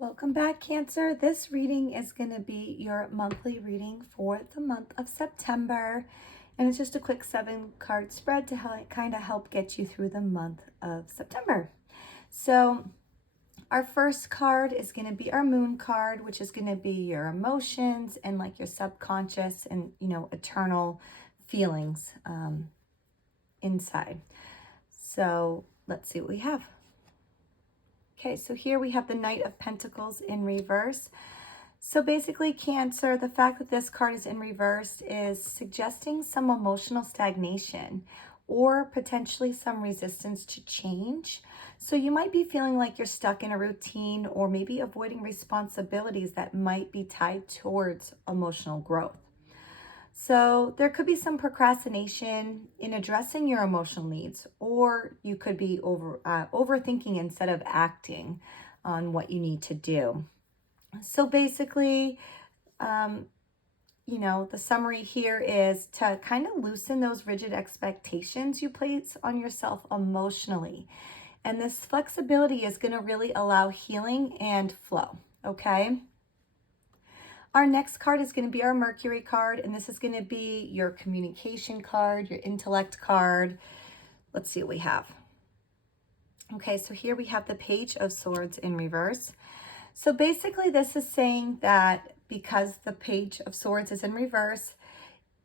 Welcome back, Cancer. This reading is going to be your monthly reading for the month of September. And it's just a quick 7-card spread to kind of help get you through the month of September. So our first card is going to be our moon card, which is going to be your emotions and like your subconscious and, eternal feelings inside. So let's see what we have. Okay, so here we have the Knight of Pentacles in reverse. So basically, Cancer, the fact that this card is in reverse is suggesting some emotional stagnation or potentially some resistance to change. So you might be feeling like you're stuck in a routine or maybe avoiding responsibilities that might be tied towards emotional growth. So there could be some procrastination in addressing your emotional needs, or you could be overthinking instead of acting on what you need to do. So basically, the summary here is to kind of loosen those rigid expectations you place on yourself emotionally. And this flexibility is going to really allow healing and flow, okay? Our next card is going to be our Mercury card, and this is going to be your communication card, your intellect card. Let's see what we have. Okay, so here we have the Page of Swords in reverse. So basically this is saying that because the Page of Swords is in reverse,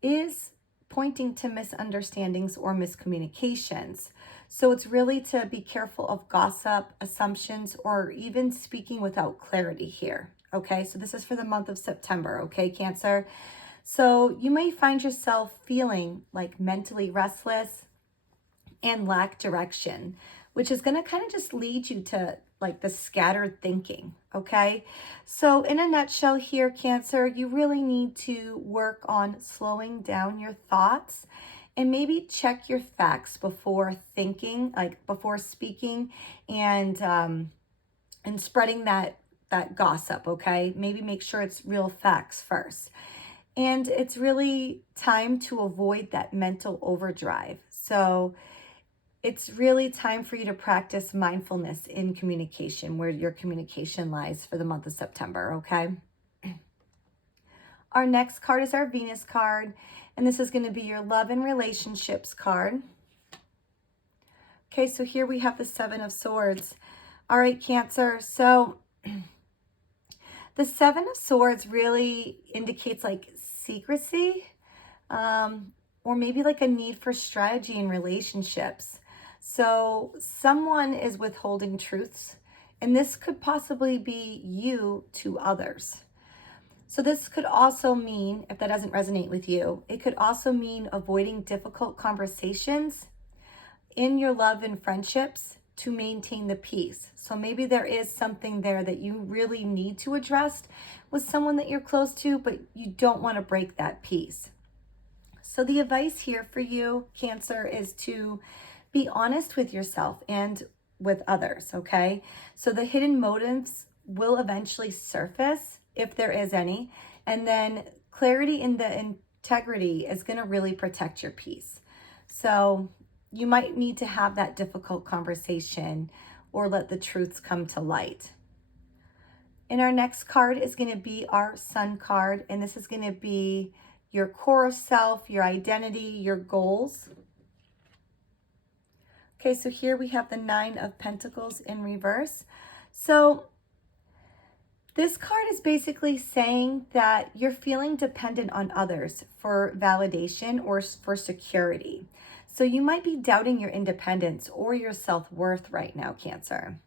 is pointing to misunderstandings or miscommunications. So it's really to be careful of gossip, assumptions, or even speaking without clarity here. Okay, so this is for the month of September, okay, Cancer? So you may find yourself feeling like mentally restless and lack direction, which is going to kind of just lead you to like the scattered thinking, okay? So in a nutshell here, Cancer, you really need to work on slowing down your thoughts and maybe check your facts before thinking, like before speaking and spreading that gossip, okay? Maybe make sure it's real facts first. And it's really time to avoid that mental overdrive. So it's really time for you to practice mindfulness in communication, where your communication lies for the month of September, okay? Our next card is our Venus card, and this is going to be your love and relationships card. Okay, so here we have the Seven of Swords. All right, Cancer, so the Seven of Swords really indicates like secrecy, or maybe like a need for strategy in relationships. So someone is withholding truths, and this could possibly be you to others. So this could also mean, if that doesn't resonate with you, it could also mean avoiding difficult conversations in your love and friendships to maintain the peace. So maybe there is something there that you really need to address with someone that you're close to, but you don't want to break that peace. So the advice here for you, Cancer, is to be honest with yourself and with others, okay? So the hidden motives will eventually surface, if there is any, and then clarity in the integrity is going to really protect your peace. So you might need to have that difficult conversation or let the truths come to light. And our next card is going to be our Sun card, and this is going to be your core self, your identity, your goals. Okay, so here we have the Nine of Pentacles in reverse. So this card is basically saying that you're feeling dependent on others for validation or for security. So you might be doubting your independence or your self-worth right now, Cancer.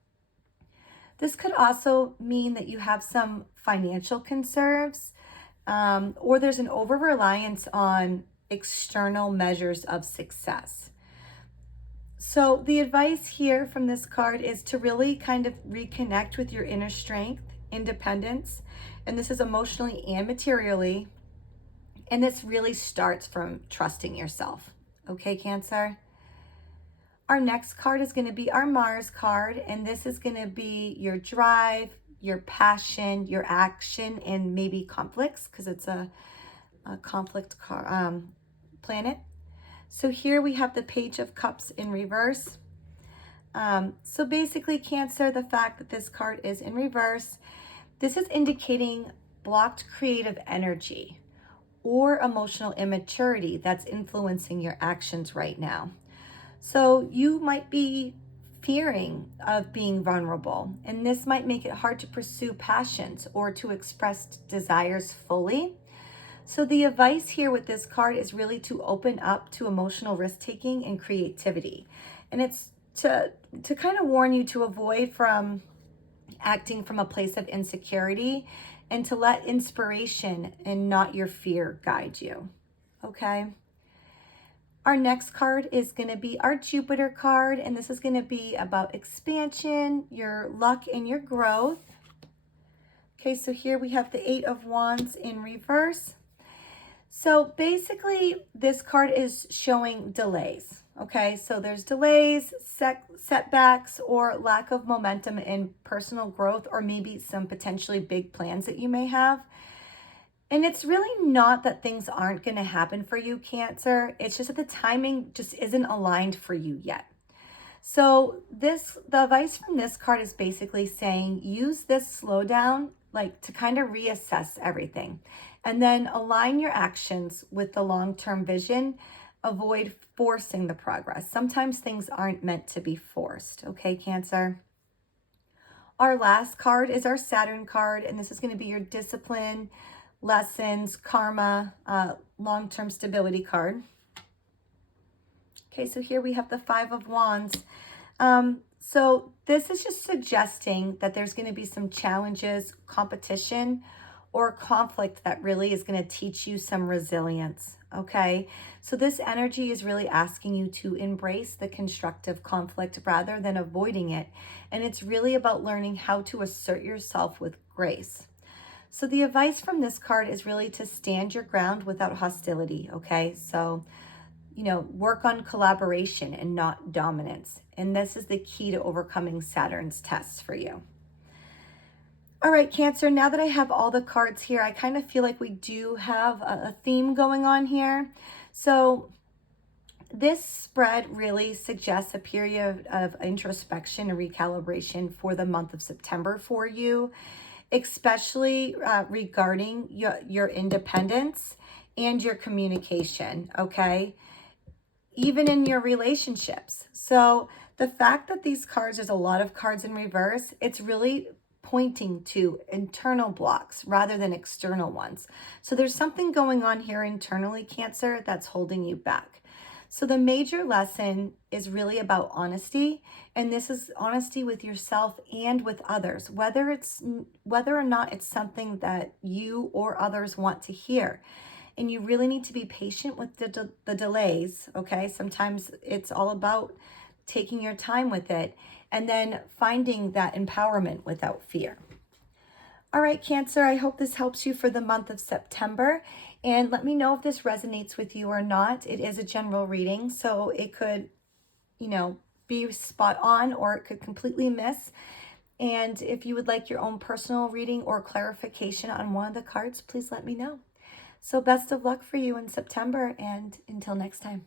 This could also mean that you have some financial concerns, or there's an over-reliance on external measures of success. So the advice here from this card is to really kind of reconnect with your inner strength, independence, and this is emotionally and materially. And this really starts from trusting yourself. Okay, Cancer? Our next card is going to be our Mars card, and this is going to be your drive, your passion, your action, and maybe conflicts, because it's a conflict planet. So here we have the Page of Cups in reverse. So basically, Cancer, the fact that this card is in reverse, this is indicating blocked creative energy or emotional immaturity that's influencing your actions right now. So you might be fearing of being vulnerable, and this might make it hard to pursue passions or to express desires fully. So the advice here with this card is really to open up to emotional risk-taking and creativity. And it's to kind of warn you to avoid from acting from a place of insecurity and to let inspiration and not your fear guide you. Okay? Our next card is going to be our Jupiter card, and this is going to be about expansion, your luck, and your growth. Okay, so here we have the Eight of Wands in reverse. So basically, this card is showing delays. Okay, so there's delays, setbacks, or lack of momentum in personal growth, or maybe some potentially big plans that you may have. And it's really not that things aren't going to happen for you, Cancer. It's just that the timing just isn't aligned for you yet. So the advice from this card is basically saying use this slowdown like to kind of reassess everything and then align your actions with the long-term vision. Avoid forcing the progress. Sometimes things aren't meant to be forced. Okay, Cancer? Our last card is our Saturn card, and this is going to be your discipline, lessons, karma, long-term stability card. Okay, so here we have the Five of Wands. So this is just suggesting that there's going to be some challenges, competition, or conflict that really is going to teach you some resilience. Okay, so this energy is really asking you to embrace the constructive conflict rather than avoiding it. And it's really about learning how to assert yourself with grace. So the advice from this card is really to stand your ground without hostility. Okay, so work on collaboration and not dominance. And this is the key to overcoming Saturn's tests for you. All right, Cancer, now that I have all the cards here, I kind of feel like we do have a theme going on here. So this spread really suggests a period of introspection and recalibration for the month of September for you, especially regarding your independence and your communication, okay? Even in your relationships. So the fact that these cards, there's a lot of cards in reverse, it's really pointing to internal blocks rather than external ones. So there's something going on here internally, Cancer, that's holding you back. So the major lesson is really about honesty, and this is honesty with yourself and with others, whether or not it's something that you or others want to hear. And you really need to be patient with the delays, okay? Sometimes it's all about taking your time with it and then finding that empowerment without fear. All right, Cancer, I hope this helps you for the month of September. And let me know if this resonates with you or not. It is a general reading, so it could, be spot on or it could completely miss. And if you would like your own personal reading or clarification on one of the cards, please let me know. So best of luck for you in September, and until next time.